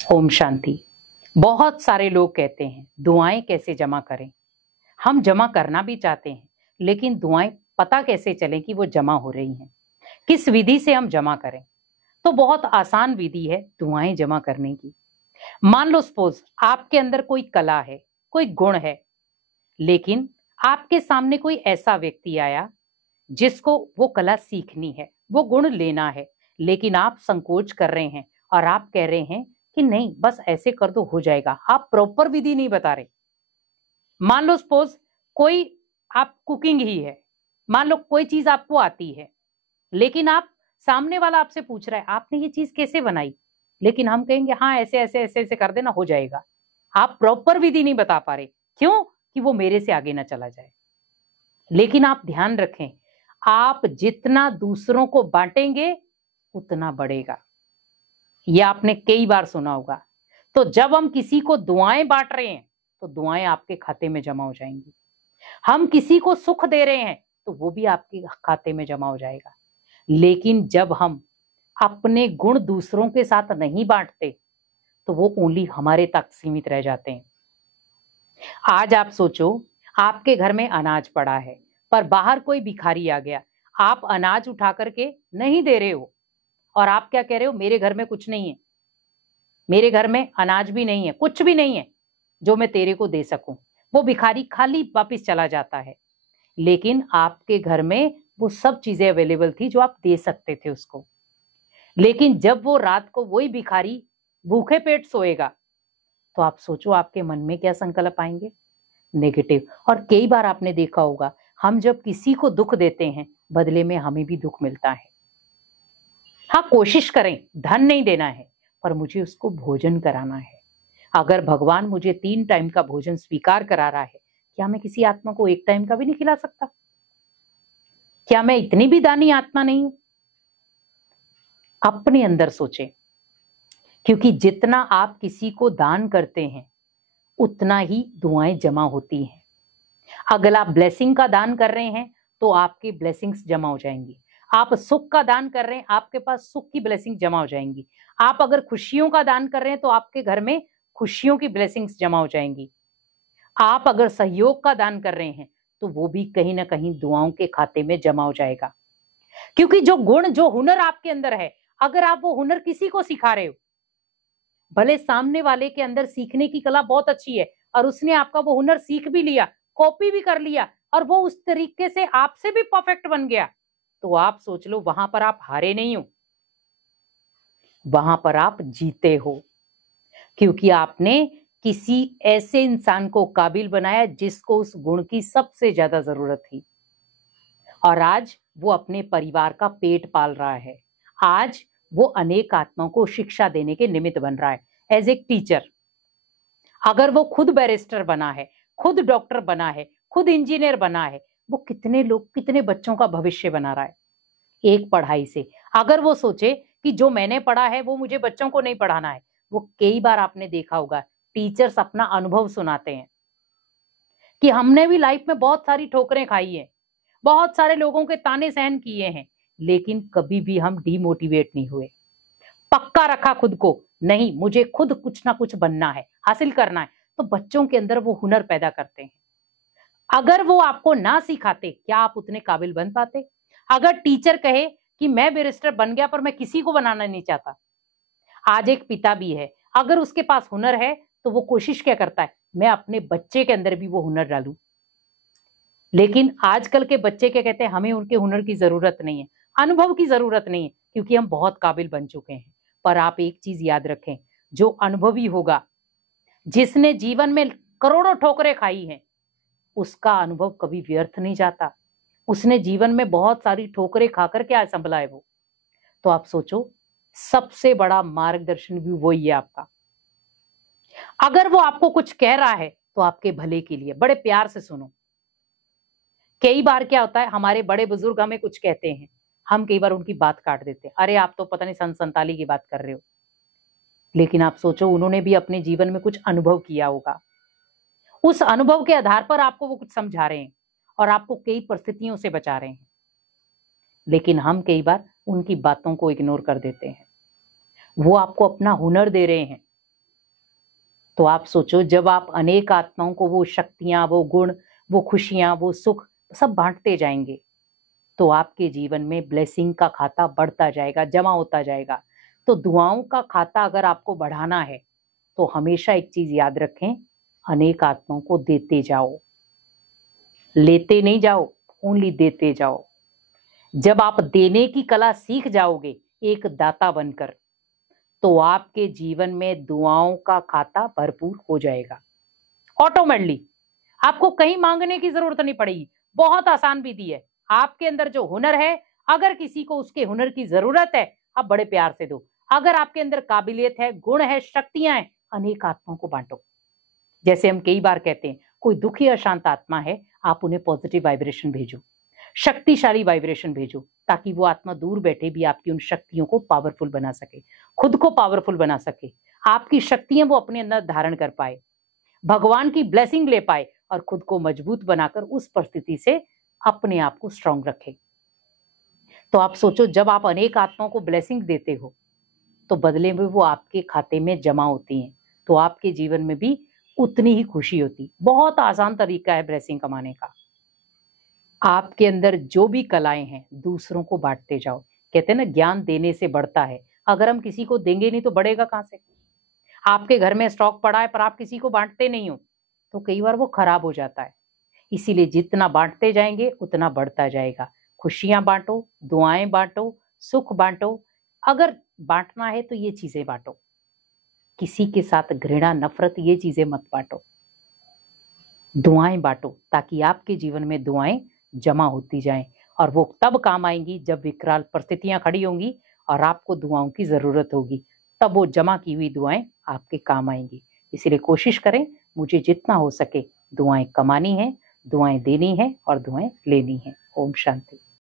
ओम शांति। बहुत सारे लोग कहते हैं दुआएं कैसे जमा करें। हम जमा करना भी चाहते हैं, लेकिन दुआएं पता कैसे चले कि वो जमा हो रही हैं। किस विधि से हम जमा करें? तो बहुत आसान विधि है दुआएं जमा करने की। मान लो सपोज आपके अंदर कोई कला है, कोई गुण है, लेकिन आपके सामने कोई ऐसा व्यक्ति आया जिसको वो कला सीखनी है, वो गुण लेना है, लेकिन आप संकोच कर रहे हैं और आप कह रहे हैं कि नहीं बस ऐसे कर दो हो जाएगा। आप प्रॉपर विधि नहीं बता रहे। मान लो सपोज कोई आप कुकिंग ही है, मान लो कोई चीज आपको आती है, लेकिन आप सामने वाला आपसे पूछ रहा है आपने ये चीज कैसे बनाई, लेकिन हम कहेंगे हाँ ऐसे ऐसे ऐसे ऐसे कर देना हो जाएगा। आप प्रॉपर विधि नहीं बता पा रहे। क्यों? कि वो मेरे से आगे ना चला जाए। लेकिन आप ध्यान रखें, आप जितना दूसरों को बांटेंगे उतना बढ़ेगा। यह आपने कई बार सुना होगा। तो जब हम किसी को दुआएं बांट रहे हैं तो दुआएं आपके खाते में जमा हो जाएंगी। हम किसी को सुख दे रहे हैं तो वो भी आपके खाते में जमा हो जाएगा। लेकिन जब हम अपने गुण दूसरों के साथ नहीं बांटते तो वो ओनली हमारे तक सीमित रह जाते हैं। आज आप सोचो, आपके घर में अनाज पड़ा है, पर बाहर कोई भिखारी आ गया, आप अनाज उठा करके नहीं दे रहे हो और आप क्या कह रहे हो, मेरे घर में कुछ नहीं है, मेरे घर में अनाज भी नहीं है, कुछ भी नहीं है जो मैं तेरे को दे सकूं। वो भिखारी खाली वापस चला जाता है, लेकिन आपके घर में वो सब चीजें अवेलेबल थी जो आप दे सकते थे उसको। लेकिन जब वो रात को वही भिखारी भूखे पेट सोएगा तो आप सोचो आपके मन में क्या संकल्प आएंगे? नेगेटिव। और कई बार आपने देखा होगा, हम जब किसी को दुख देते हैं बदले में हमें भी दुख मिलता है। हाँ, कोशिश करें, धन नहीं देना है पर मुझे उसको भोजन कराना है। अगर भगवान मुझे 3 टाइम का भोजन स्वीकार करा रहा है, क्या मैं किसी आत्मा को 1 टाइम का भी नहीं खिला सकता? क्या मैं इतनी भी दानी आत्मा नहीं हूं? अपने अंदर सोचें, क्योंकि जितना आप किसी को दान करते हैं उतना ही दुआएं जमा होती हैं। अगर आप ब्लेसिंग का दान कर रहे हैं तो आपकी ब्लेसिंग्स जमा हो जाएंगी। आप सुख का दान कर रहे हैं, आपके पास सुख की ब्लेसिंग जमा हो जाएंगी। आप अगर खुशियों का दान कर रहे हैं तो आपके घर में खुशियों की ब्लेसिंग्स जमा हो जाएंगी। आप अगर सहयोग का दान कर रहे हैं तो वो भी कहीं ना कहीं दुआओं के खाते में जमा हो जाएगा। क्योंकि जो गुण, जो हुनर आपके अंदर है, अगर आप वो हुनर किसी को सिखा रहे हो, भले सामने वाले के अंदर सीखने की कला बहुत अच्छी है और उसने आपका वो हुनर सीख भी लिया, कॉपी भी कर लिया और वो उस तरीके से आपसे भी परफेक्ट बन गया, तो आप सोच लो वहां पर आप हारे नहीं हो, वहां पर आप जीते हो। क्योंकि आपने किसी ऐसे इंसान को काबिल बनाया जिसको उस गुण की सबसे ज्यादा जरूरत थी, और आज वो अपने परिवार का पेट पाल रहा है। आज वो अनेक आत्माओं को शिक्षा देने के निमित्त बन रहा है एज ए टीचर। अगर वो खुद बैरिस्टर बना है, खुद डॉक्टर बना है, खुद इंजीनियर बना है, वो कितने लोग, कितने बच्चों का भविष्य बना रहा है एक पढ़ाई से। अगर वो सोचे कि जो मैंने पढ़ा है वो मुझे बच्चों को नहीं पढ़ाना है, वो कई बार आपने देखा होगा टीचर्स अपना अनुभव सुनाते हैं कि हमने भी लाइफ में बहुत सारी ठोकरें खाई है, बहुत सारे लोगों के ताने सहन किए हैं, लेकिन कभी भी हम डिमोटिवेट नहीं हुए। पक्का रखा खुद को, नहीं मुझे खुद कुछ ना कुछ बनना है, हासिल करना है, तो बच्चों के अंदर वो हुनर पैदा करते हैं। अगर वो आपको ना सिखाते, क्या आप उतने काबिल बन पाते? अगर टीचर कहे कि मैं बैरिस्टर बन गया पर मैं किसी को बनाना नहीं चाहता। आज एक पिता भी है, अगर उसके पास हुनर है तो वो कोशिश क्या करता है, मैं अपने बच्चे के अंदर भी वो हुनर डालूं। लेकिन आजकल के बच्चे क्या कहते हैं, हमें उनके हुनर की जरूरत नहीं है, अनुभव की जरूरत नहीं है, क्योंकि हम बहुत काबिल बन चुके हैं। पर आप एक चीज याद रखें, जो अनुभवी होगा, जिसने जीवन में करोड़ों ठोकरें खाई हैं, उसका अनुभव कभी व्यर्थ नहीं जाता। उसने जीवन में बहुत सारी ठोकरें खाकर क्या संभला है वो। तो आप सोचो, सबसे बड़ा मार्गदर्शन भी वही है आपका। अगर वो आपको कुछ कह रहा है तो आपके भले के लिए, बड़े प्यार से सुनो। कई बार क्या होता है, हमारे बड़े बुजुर्ग हमें कुछ कहते हैं, हम कई बार उनकी बात काट देते हैं, अरे आप तो पता नहीं सन संताली की बात कर रहे हो। लेकिन आप सोचो, उन्होंने भी अपने जीवन में कुछ अनुभव किया होगा, उस अनुभव के आधार पर आपको वो कुछ समझा रहे हैं और आपको कई परिस्थितियों से बचा रहे हैं। लेकिन हम कई बार उनकी बातों को इग्नोर कर देते हैं। वो आपको अपना हुनर दे रहे हैं, तो आप सोचो, जब आप अनेक आत्माओं को वो शक्तियां, वो गुण, वो खुशियां, वो सुख सब बांटते जाएंगे, तो आपके जीवन में ब्लेसिंग का खाता बढ़ता जाएगा, जमा होता जाएगा। तो दुआओं का खाता अगर आपको बढ़ाना है तो हमेशा एक चीज याद रखें, अनेक आत्माओं को देते जाओ, लेते नहीं जाओ, ओनली देते जाओ। जब आप देने की कला सीख जाओगे एक दाता बनकर, तो आपके जीवन में दुआओं का खाता भरपूर हो जाएगा ऑटोमेटिकली। आपको कहीं मांगने की जरूरत नहीं पड़ेगी। बहुत आसान विधि है। आपके अंदर जो हुनर है, अगर किसी को उसके हुनर की जरूरत है, आप बड़े प्यार से दो। अगर आपके अंदर काबिलियत है, गुण है, शक्तियां हैं, अनेक आत्माओं को बांटो। जैसे हम कई बार कहते हैं, कोई दुखी अशांत आत्मा है, आप उन्हें पॉजिटिव वाइब्रेशन भेजो, शक्तिशाली वाइब्रेशन भेजो, ताकि वो आत्मा दूर बैठे भी आपकी उन शक्तियों को पावरफुल बना सके, खुद को पावरफुल बना सके, आपकी शक्तियां वो अपने अंदर धारण कर पाए, भगवान की ब्लेसिंग ले पाए और खुद को मजबूत बनाकर उस परिस्थिति से अपने आप को स्ट्रांग रखे। तो आप सोचो, जब आप अनेक आत्माओं को ब्लेसिंग देते हो तो बदले में वो आपके खाते में जमा होती हैं, तो आपके जीवन में भी उतनी ही खुशी होती। बहुत आसान तरीका है ब्लेसिंग कमाने का। आपके अंदर जो भी कलाएं हैं दूसरों को बांटते जाओ। कहते हैं ना, ज्ञान देने से बढ़ता है। अगर हम किसी को देंगे नहीं तो बढ़ेगा कहां से? आपके घर में स्टॉक पड़ा है पर आप किसी को बांटते नहीं हो, तो कई बार वो खराब हो जाता है। इसीलिए जितना बांटते जाएंगे उतना बढ़ता जाएगा। खुशियां बांटो, दुआएं बांटो, सुख बांटो। अगर बांटना है तो ये चीजें बांटो। किसी के साथ घृणा, नफरत, ये चीजें मत बांटो। दुआएं बांटो, ताकि आपके जीवन में दुआएं जमा होती जाएं, और वो तब काम आएंगी जब विकराल परिस्थितियां खड़ी होंगी और आपको दुआओं की जरूरत होगी। तब वो जमा की हुई दुआएं आपके काम आएंगी। इसीलिए कोशिश करें, मुझे जितना हो सके दुआएं कमानी है, दुआएं देनी है और दुआएं लेनी है। ओम शांति।